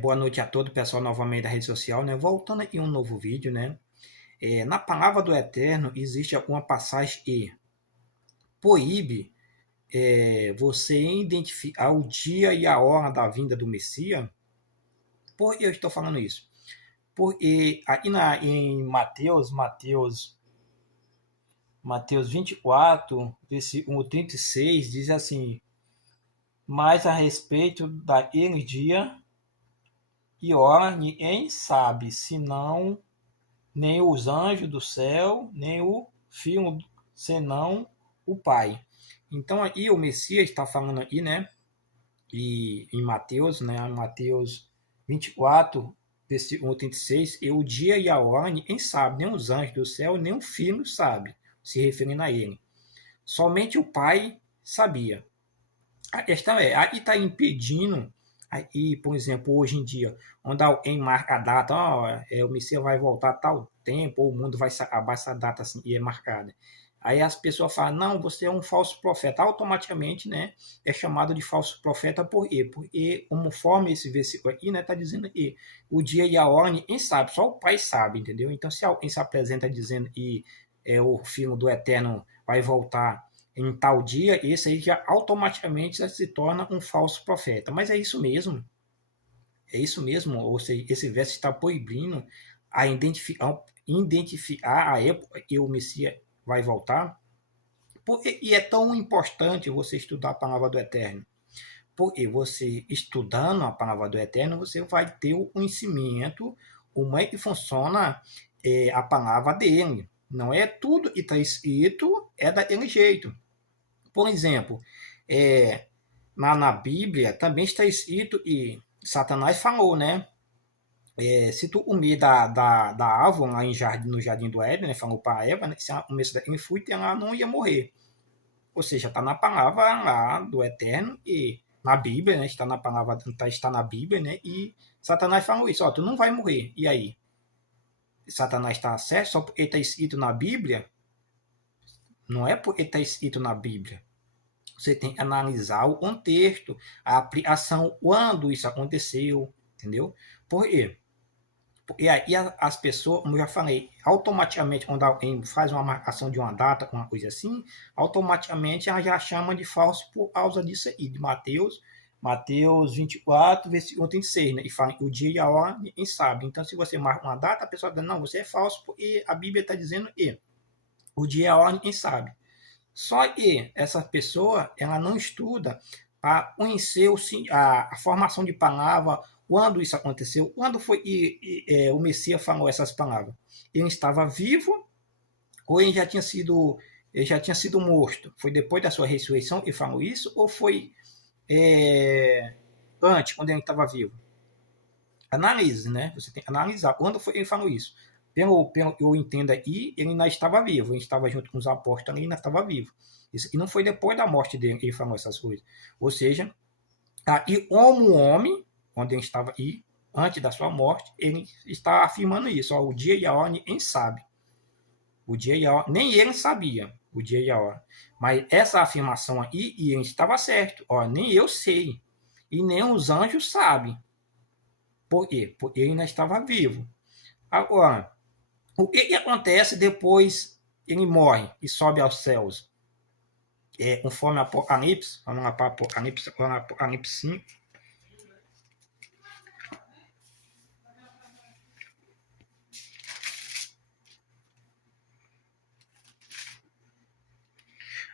Boa noite a todo o pessoal novamente da rede social, né? Voltando aqui um novo vídeo, né? Na palavra do Eterno existe alguma passagem que proíbe você identificar o dia e a hora da vinda do Messias. Por que eu estou falando isso? Porque aqui em Mateus 24, versículo 36, diz assim: mas a respeito daquele dia e hora, ninguém sabe, senão nem os anjos do céu, nem o Filho, senão o Pai. Então aí o Messias está falando aqui, né? E em Mateus, né? Em Mateus 24, versículo 36, e o dia e a hora ninguém sabe, nem os anjos do céu, nem o Filho sabe, se referindo a ele. Somente o Pai sabia. A questão aí está impedindo, aí, por exemplo, hoje em dia, onde alguém marca a data, o Messias vai voltar a tal tempo, ou o mundo vai acabar essa data assim, e é marcada. Aí as pessoas falam, não, você é um falso profeta. Automaticamente, né, é chamado de falso profeta por quê? Porque, conforme esse versículo aqui, né, tá dizendo que o dia e a hora ninguém sabe, só o Pai sabe, entendeu? Então, se alguém se apresenta dizendo que o Filho do Eterno vai voltar em tal dia, esse aí já automaticamente já se torna um falso profeta. Mas é isso mesmo, ou seja, esse verso está proibindo a identificar a época que o Messias vai voltar. E é tão importante você estudar a palavra do Eterno. Porque você, estudando a palavra do Eterno, você vai ter o conhecimento, como é que funciona a palavra dele. Não é tudo que está escrito, é daquele jeito. Por exemplo, na Bíblia também está escrito e Satanás falou, né? Se tu comer da árvore lá no Jardim do Éden, né, falou para Eva, né, se ela comesse daquele fruto, ela não ia morrer. Ou seja, está na palavra lá do Eterno e na Bíblia, né? Está na palavra, está na Bíblia, né? E Satanás falou isso, tu não vai morrer. E aí? Satanás está certo só porque está escrito na Bíblia? Não é porque está escrito na Bíblia. Você tem que analisar o contexto, a aplicação, quando isso aconteceu, entendeu? Por quê? E aí as pessoas, como eu já falei, automaticamente, quando alguém faz uma marcação de uma data, uma coisa assim, automaticamente ela já chama de falso por causa disso aí, de Mateus 24, versículo 36, né? E fala o dia e a hora, ninguém sabe. Então, se você marca uma data, a pessoa diz, não, você é falso, porque a Bíblia está dizendo que o dia e a hora, ninguém sabe. Só que essa pessoa ela não estuda para conhecer a formação de palavra, quando isso aconteceu, quando foi o Messias falou essas palavras. Ele estava vivo ou ele já tinha sido morto? Foi depois da sua ressurreição que falou isso ou foi antes, quando ele estava vivo? Analise, né? Você tem que analisar quando foi que ele falou isso. Pelo que eu entendo aí, ele ainda estava vivo, ele estava junto com os apóstolos, ele ainda estava vivo. Isso, e não foi depois da morte dele que ele falou essas coisas. Ou seja, aí como homem, quando ele estava aí, antes da sua morte, ele está afirmando isso. O dia e a hora ninguém sabe. O dia e a hora, nem ele sabia o dia e a hora. Mas essa afirmação aí, e ele estava certo. Nem eu sei. E nem os anjos sabem. Por quê? Porque ele ainda estava vivo. Agora, o que acontece depois ele morre e sobe aos céus? Conforme Apocalipse, vamos lá para Apocalipse 5.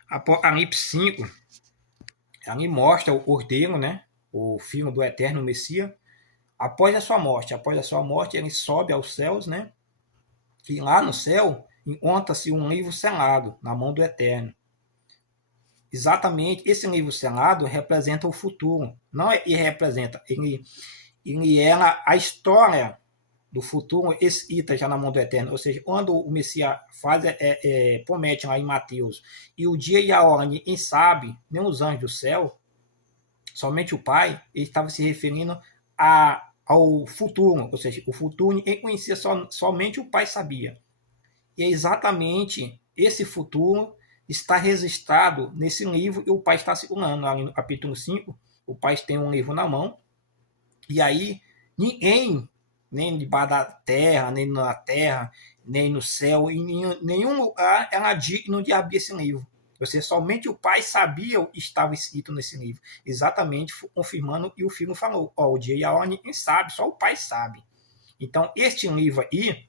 Apocalipse 5, ali mostra o Cordeiro, né? O Filho do Eterno Messias, após a sua morte. Após a sua morte, ele sobe aos céus, né? E lá no céu encontra-se um livro selado na mão do Eterno. Exatamente, esse livro selado representa o futuro. Não é que representa, ele era a história do futuro escrita já na mão do Eterno. Ou seja, quando o Messias promete lá em Mateus, e o dia e a hora ninguém sabe, nem os anjos do céu, somente o Pai, ele estava se referindo ao futuro. Ou seja, o futuro ninguém conhecia, somente o Pai sabia. E é exatamente esse futuro está registrado nesse livro que o Pai está segurando. Ali no capítulo 5, o Pai tem um livro na mão, E aí, ninguém, nem debaixo da terra, nem na terra, nem no céu, em nenhum lugar era digno de abrir esse livro. Ou seja, somente o Pai sabia o que estava escrito nesse livro. Exatamente confirmando, e o Filho falou, o dia e a hora ninguém sabe, só o Pai sabe. Então, este livro aí,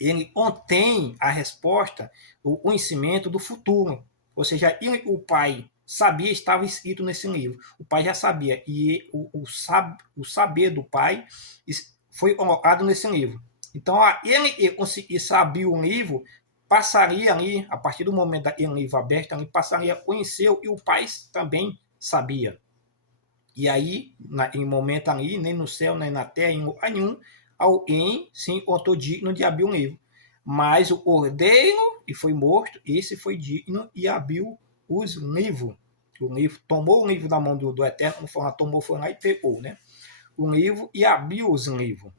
ele contém a resposta, o conhecimento do futuro. Ou seja, o Pai sabia, estava escrito nesse livro. O Pai já sabia. E o saber do Pai foi colocado nesse livro. Então, ele conseguir saber o livro, passaria ali, a partir do momento daquele livro aberto, ele passaria a conhecer o que o Pai também sabia. E aí, em momento ali, nem no céu, nem na terra, em lugar nenhum, alguém se encontrou digno de abrir um livro. Mas o cordeiro, e foi morto, esse foi digno e abriu os livros. O livro tomou o livro da mão do Eterno, tomou, foi lá e pegou, né? O livro e abriu os livros.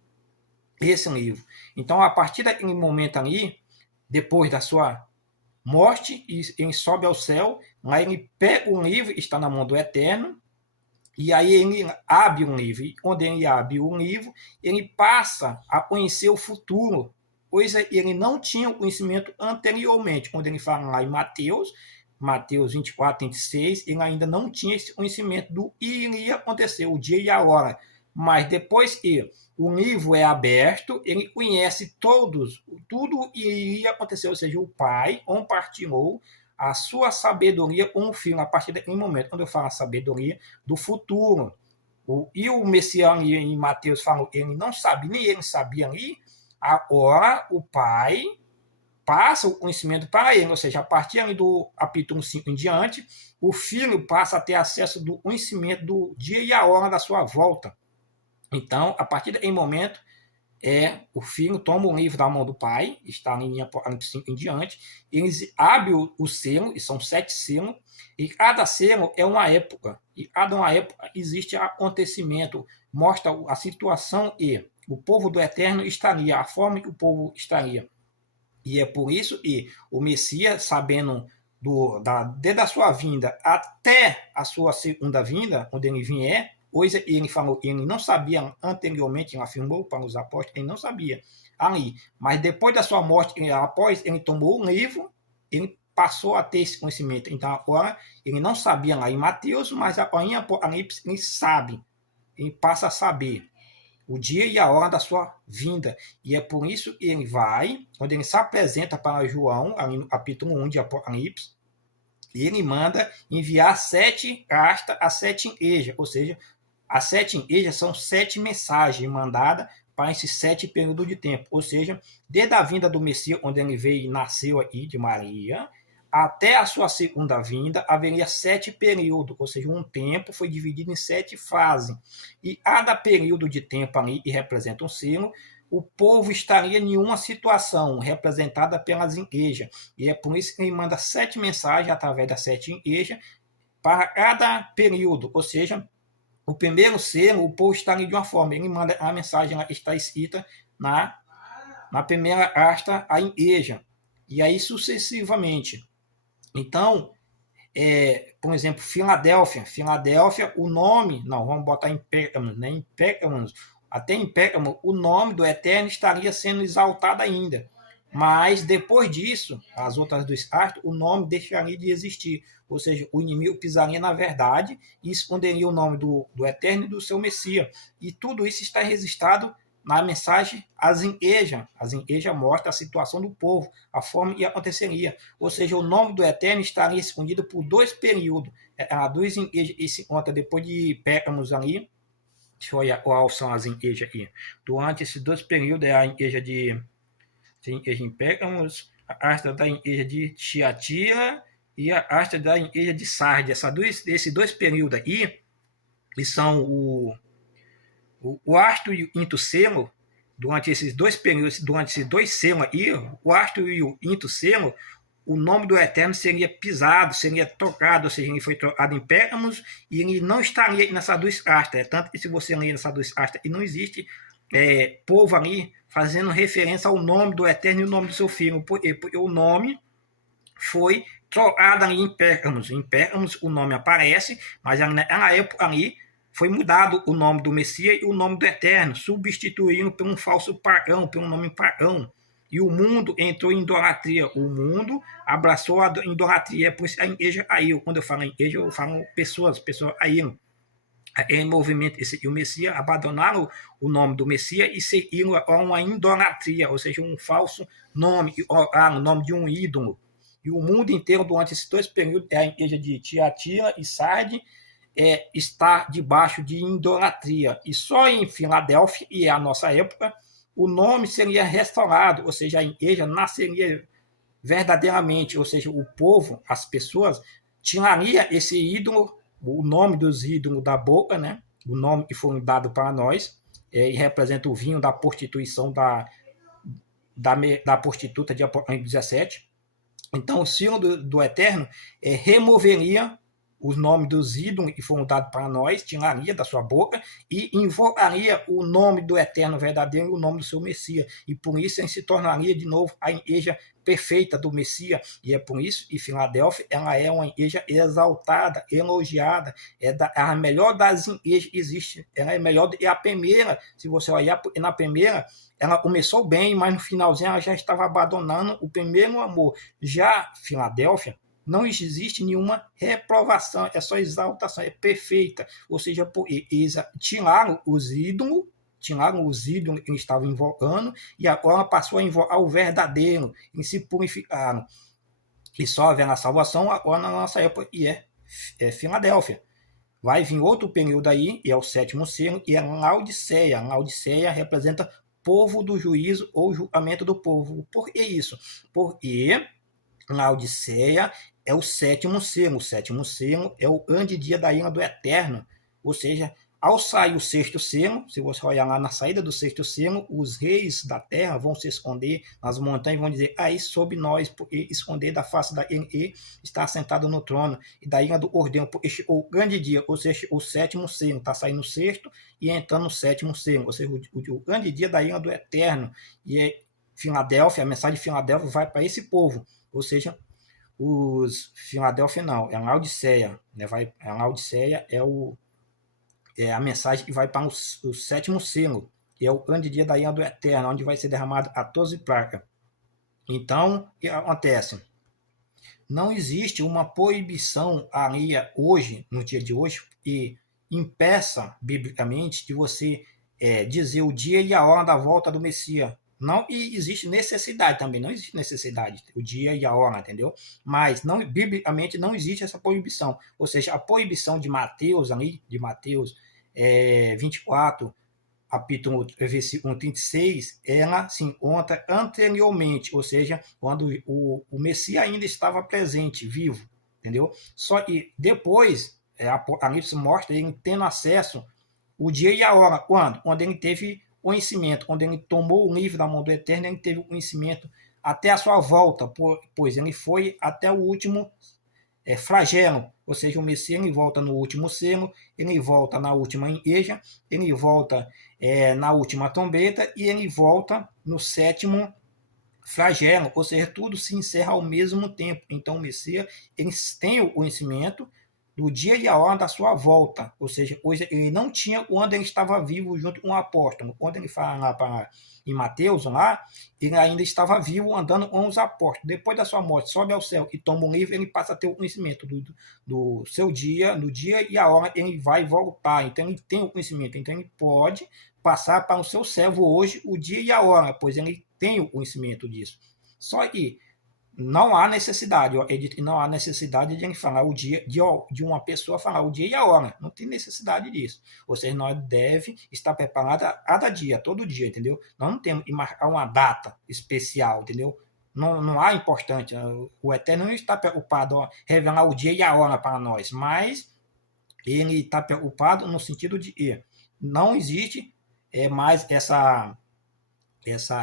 Esse livro. Então, a partir daquele momento ali, depois da sua morte, ele sobe ao céu, lá ele pega o livro, está na mão do Eterno, e aí ele abre um livro. E quando ele abre um livro, ele passa a conhecer o futuro, coisa ele não tinha o conhecimento anteriormente. Quando ele fala lá em Mateus 24, 26, ele ainda não tinha esse conhecimento do que iria acontecer, o dia e a hora. Mas depois que o livro é aberto, ele conhece tudo que iria acontecer, ou seja, o Pai compartilhou a sua sabedoria com o Filho, a partir daquele momento, quando eu falo a sabedoria do futuro. E o Messias em Mateus falou, ele não sabia, nem ele sabia ali, agora o Pai passa o conhecimento para ele, ou seja, a partir ali do capítulo 5 em diante, o Filho passa a ter acesso do conhecimento do dia e a hora da sua volta. Então, a partir daquele momento, o Filho toma o livro da mão do Pai, está em Apocalipse 5 em diante, eles abrem o selo, e são 7 selos, e cada selo é uma época, e cada uma época existe acontecimento, mostra a situação e o povo do Eterno estaria, a forma que o povo estaria. E é por isso que o Messias, sabendo desde a sua vinda até a sua segunda vinda, quando ele vier, coisa ele falou que ele não sabia anteriormente, ele afirmou para os apóstolos, ele não sabia ali. Mas depois da sua morte, após ele tomou o livro, ele passou a ter esse conhecimento. Então agora ele não sabia lá em Mateus, mas agora em Apocalipse ele sabe, ele passa a saber o dia e a hora da sua vinda. E é por isso que ele vai, quando ele se apresenta para João, ali no capítulo 1 de Apocalipse, ele manda enviar 7 cartas a 7 igrejas, ou seja, as 7 igrejas são 7 mensagens mandadas para esses 7 períodos de tempo. Ou seja, desde a vinda do Messias, onde ele veio e nasceu aí de Maria, até a sua segunda vinda, haveria 7 períodos, ou seja, um tempo foi dividido em 7 fases. E cada período de tempo ali, que representa um selo, o povo estaria em uma situação representada pelas igrejas. E é por isso que ele manda 7 mensagens através das 7 igrejas para cada período, ou seja, o primeiro selo, o povo está ali de uma forma, ele manda a mensagem que está escrita na primeira carta à igreja, e aí sucessivamente. Então, por exemplo, Filadélfia, o nome, não, vamos botar em Pérgamos, né? Em Pérgamos, até em Pérgamos, o nome do Eterno estaria sendo exaltado ainda. Mas depois disso, as outras 2 cartas, o nome deixaria de existir. Ou seja, o inimigo pisaria na verdade e esconderia o nome do Eterno e do seu Messias. E tudo isso está registrado na mensagem às igrejas. As igrejas mostram a situação do povo, a forma que aconteceria. Ou seja, o nome do Eterno estaria escondido por 2 períodos. Há 2 igrejas que se encontram depois de Pérgamos ali. Deixa eu olhar qual são as igrejas aqui. Durante esses 2 períodos, é a igreja de em Pérgamos, a asta da igreja de Tiatira e a asta da igreja de Sardes. Esses 2 períodos aí, que são o quarto e o quinto selo, durante esses 2 períodos, durante esses 2 selos aí, o quarto e o quinto selo, o nome do Eterno seria pisado, seria tocado, ou seja, ele foi trocado em Pérgamos e ele não estaria nessas 2 astas. Tanto que se você ler nessas 2 astas, e não existe povo ali fazendo referência ao nome do Eterno e o nome do seu Filho, porque o nome foi trocado ali em Pérgamos. Em Pérgamos o nome aparece, mas na época ali foi mudado o nome do Messias e o nome do Eterno, substituindo por um falso pagão, por um nome pagão. E o mundo entrou em idolatria. O mundo abraçou a idolatria. É por isso a igreja caiu. Quando eu falo em igreja, eu falo pessoas caíram. Em movimento, e o Messias abandonaram o nome do Messias e seguiram a uma idolatria, ou seja, um falso nome, o nome de um ídolo. E o mundo inteiro, durante esses 2 períodos, a igreja de Tiatira e Sardes, está debaixo de idolatria. E só em Filadélfia, e é a nossa época, o nome seria restaurado, ou seja, a igreja nasceria verdadeiramente, ou seja, o povo, as pessoas, tiraria esse ídolo, o nome dos ídolos da boca, né? O nome que foi dado para nós, e representa o vinho da prostituição da prostituta de Apocalipse 17. Então, o símbolo do Eterno removeria os nomes dos ídolos que foram dados para nós, tiraria da sua boca e invocaria o nome do Eterno verdadeiro e o nome do seu Messias. E por isso ele se tornaria de novo a igreja perfeita do Messias. E é por isso que Filadélfia ela é uma igreja exaltada, elogiada, a melhor das igrejas que existe. Ela é melhor do que a primeira. Se você olhar na primeira, ela começou bem, mas no finalzinho ela já estava abandonando o primeiro amor. Já Filadélfia, não existe nenhuma reprovação, é só exaltação, é perfeita. Ou seja, eles tiraram os ídolos que eles estavam invocando e agora passou a invocar o verdadeiro, e se purificaram. E só havendo a salvação agora na nossa época, e é Filadélfia. Vai vir outro período aí, e é o 7º selo, e é Laodiceia. Laodiceia representa povo do juízo ou julgamento do povo. Por que isso? Porque Laodiceia é o 7º selo. O 7º selo é o grande dia da ira do Eterno. Ou seja, ao sair o 6º selo, se você olhar lá na saída do 6º selo, os reis da terra vão se esconder nas montanhas e vão dizer, aí sob nós, porque esconder da face da ira está assentado no trono, e da ira do Cordeiro, porque o grande dia, ou seja, o 7º selo, está saindo o 6º e entrando no 7º selo, ou seja, o grande dia da ira do Eterno. E é Filadélfia, a mensagem de Filadélfia vai para esse povo, ou seja, os Filadélfia não, é a Laodiceia, né? A Laodiceia é a mensagem que vai para o 7º selo, que é o grande dia da ira do Eterno, onde vai ser derramado a 12 placas. Então, o que acontece? Não existe uma proibição ali hoje, no dia de hoje, que impeça, biblicamente, de você dizer o dia e a hora da volta do Messias. Não existe necessidade também, não existe necessidade, o dia e a hora, entendeu? Mas não, biblicamente não existe essa proibição. Ou seja, a proibição de Mateus, 24, capítulo, versículo 36, ela se encontra anteriormente, ou seja, quando o Messias ainda estava presente, vivo, entendeu? Só que depois, Apocalipse mostra ele tendo acesso o dia e a hora. Quando? Quando ele teve conhecimento, quando ele tomou o livro da mão do Eterno, ele teve o conhecimento até a sua volta, pois ele foi até o último flagelo, ou seja, o Messias ele volta no último selo, ele volta na última igreja, ele volta na última trombeta e ele volta no 7º flagelo, ou seja, tudo se encerra ao mesmo tempo. Então o Messias ele tem o conhecimento do dia e a hora da sua volta, ou seja, coisa ele não tinha quando ele estava vivo junto com o apóstolo. Quando ele fala lá em Mateus, lá, ele ainda estava vivo andando com os apóstolos. Depois da sua morte, sobe ao céu e toma um livro, ele passa a ter o conhecimento do seu dia, no dia e a hora ele vai voltar. Então ele tem o conhecimento, então ele pode passar para o seu servo hoje o dia e a hora, pois ele tem o conhecimento disso. Só que não há necessidade, eu acredito que não há necessidade de falar o dia, de uma pessoa falar o dia e a hora, não tem necessidade disso. Ou seja, nós devemos estar preparados a cada dia, todo dia, entendeu? Nós não temos que marcar uma data especial, entendeu? Não há importante, o Eterno não está preocupado em revelar o dia e a hora para nós, mas ele está preocupado no sentido de que não existe mais essa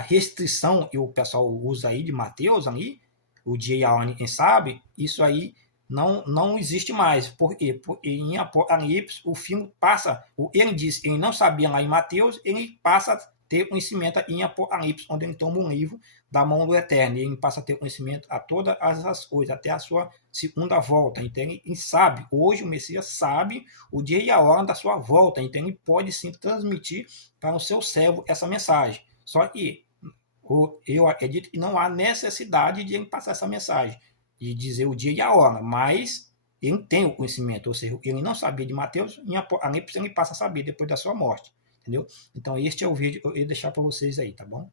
restrição que o pessoal usa aí de Mateus ali, o dia e a hora, quem sabe, isso aí não existe mais. Por quê? Porque em Apocalipse, o filme passa, ele diz, ele não sabia lá em Mateus, ele passa a ter conhecimento em Apocalipse, onde ele toma um livro da mão do Eterno, e ele passa a ter conhecimento a todas as coisas, até a sua segunda volta. Então ele sabe, hoje o Messias sabe o dia e a hora da sua volta, então ele pode sim transmitir para o seu servo essa mensagem. Só que eu acredito que não há necessidade de ele passar essa mensagem, de dizer o dia e a hora, mas ele tem o conhecimento, ou seja, ele não sabia de Mateus, em Apocalipse ele passa a saber depois da sua morte, entendeu? Então este é o vídeo que eu ia deixar para vocês aí, tá bom?